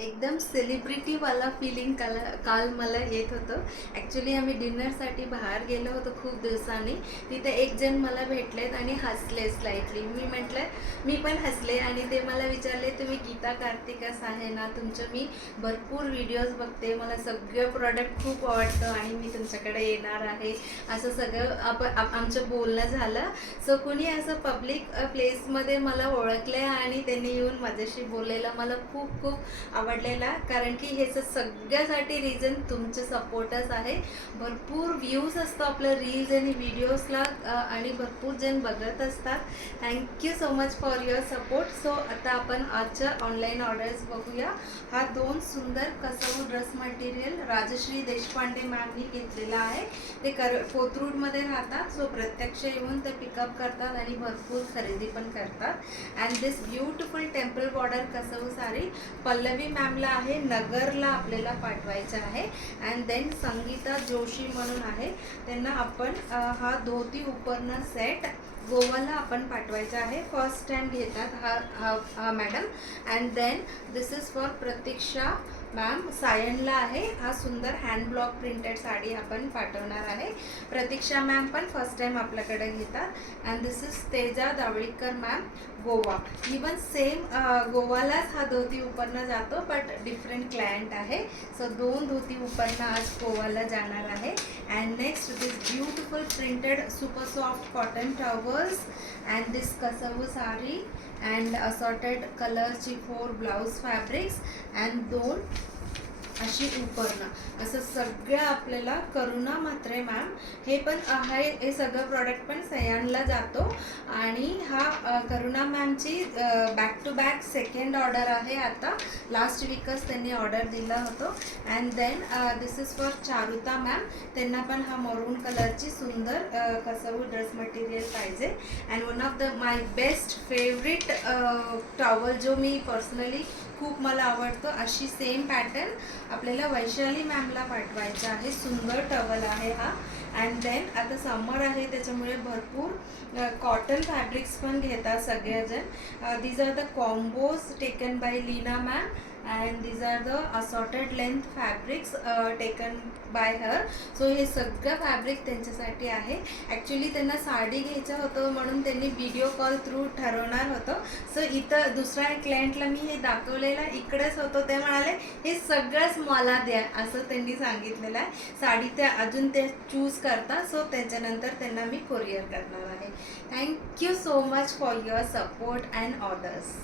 एकदम सेलिब्रिटीवाला फीलिंग काल मला येत होतं. ॲक्च्युली आम्ही डिनरसाठी बाहेर गेलो होतो खूप दिवसांनी. तिथे एक जण मला भेटलेत आणि हसले स्लाइटली. मी म्हटलं, मी पण हसले आणि ते मला विचारले, तुम्ही गीता कार्तिकस आहे ना? तुमचं मी भरपूर व्हिडिओज बघते, मला सगळं प्रॉडक्ट खूप आवडतं आणि मी तुमच्याकडे येणार आहे. असं सगळं आमचं बोलणं झालं. सो कुणी असं पब्लिक प्लेसमध्ये मला ओळखले आणि त्यांनी येऊन माझ्याशी बोललेलं मला खूप खूप आवडलेला. कारण की ह्याचं सगळ्यासाठी रिझन तुमचे सपोर्टच आहे. भरपूर व्ह्यूज असतो आपल्या रील्स आणि व्हिडिओजला आणि भरपूर जण बघत असतात. Thank you so much for your support. So आता आपण आजच्या ऑनलाईन ऑर्डर्स बघूया. हा 2 सुंदर कसव ड्रेस मटेरियल राजश्री देशपांडे मॅमनी घेतलेला आहे. ते कोथरूडमध्ये राहतात. सो प्रत्यक्ष येऊन ते पिकअप करतात आणि भरपूर खरेदी पण करतात. And this beautiful temple border kasav sari Pallavi मॅमला आहे, नगरला आपल्याला पाठवायचं आहे. अँड देन संगीता जोशी म्हणून आहे, त्यांना आपण हा धोती उपरणं सेट गोवाला आपण पाठवायचा आहे. फर्स्ट टाइम घेतात हा madam. And then this is for Pratiksha ma'am, सायनला आहे. हा सुंदर हँड ब्लॉक प्रिंटेड साडी आपण पाठवणार आहे. प्रतीक्षा मॅम पण फर्स्ट टाइम आपल्याकडे घेतात. And this is Teja Davlikar ma'am, Goa. Even same गोवालाच हा धोती उपरणं जातो, बट डिफरंट क्लायंट आहे. सो 2 धोती उपरणं आज गोवाला जाणार आहे. And next this beautiful printed super soft cotton towels and this kasav sari and assorted कलरची 4 ब्लाउज फॅब्रिक्स अँड 2 अशी उपरणं. असं सगळं आपल्याला करुणा म्हात्रे मॅम, हे पण आहे. हे सगळं प्रॉडक्ट पण सयानला जातो. आणि हा करुणा मॅमची back to back second order आहे. आता लास्ट वीकच त्यांनी ऑर्डर दिला होतो. And then this is for Charuta ma'am, त्यांना पण हा मरून कलरची सुंदर कसव ड्रेस मटेरियल पाहिजे. And one of the my best favourite towel जो मी पर्सनली खूप मला आवडतं, अशी सेम पॅटर्न आपल्याला वैशाली मॅमला पाठवायचा आहे. सुंदर टॉवल आहे हा. अँड देन आता समर आहे, त्याच्यामुळे भरपूर कॉटन फॅब्रिक्स पण घेतात सगळेजण. These are the combos taken by Leena ma'am and these are the assorted length fabrics taken by her. So हे सगळं फॅब्रिक त्यांच्यासाठी आहे. ॲक्च्युली त्यांना साडी घ्यायचं होतं म्हणून त्यांनी व्हिडिओ कॉल थ्रू ठरवणार होतं. सो इथं दुसऱ्या क्लायंटला मी हे दाखवलेलं इकडेच होतं, ते म्हणाले हे सगळंच मला द्या, असं त्यांनी सांगितलेलं आहे. साडी ते अजून ते चूज करता. सो त्याच्यानंतर त्यांना मी कोरियर करणार आहे. Thank you so much for your support and orders.